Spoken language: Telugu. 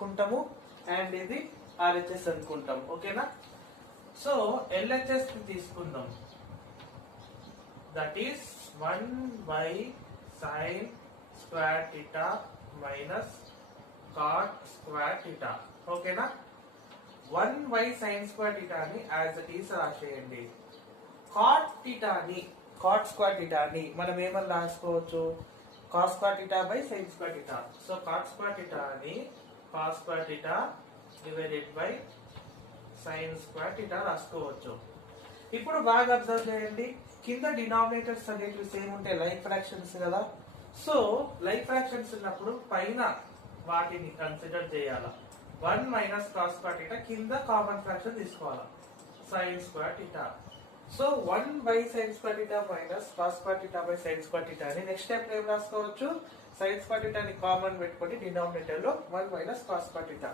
అనుకుంటాము అండ్ ఇది RHS అనుకుంటాం. ఓకేనా? సో LHS ని తీసుకుందాం. That is 1 sin square theta minus cot square theta. ఓకేనా? 1 sin square theta ని యాజ్ ఇట్ ఈస్ రాసేయండి. cot theta ని cot square theta ని మనం ఏమని రాసుకోవచ్చు? cos square theta by sin square theta. So cot square theta ని cos square theta divided by sin square theta రాసుకోవచ్చు. ఇప్పుడు బాగా అబ్జర్వ్ చేయండి, కింద డినామినేటర్స్ అనేటివి సేమ్ ఉంటే లైక్ ఫ్రాక్షన్స్ కదా. సో లైక్ ఫ్రాక్షన్స్ ఉన్నప్పుడు పైన వాటిని కన్సిడర్ చేయాలా. 1 మైనస్ cos square theta కింద కామన్ ఫ్రాక్షన్ తీసుకోవాలా, sin square theta. So 1 by sin square theta minus cos square theta by sin square theta అని నెక్స్ట్ స్టెప్ ఏం రాసుకోవచ్చు? sin square theta ని కామన్ పెట్టుకొని డినామినేటర్ లో 1 మైనస్ cos square theta.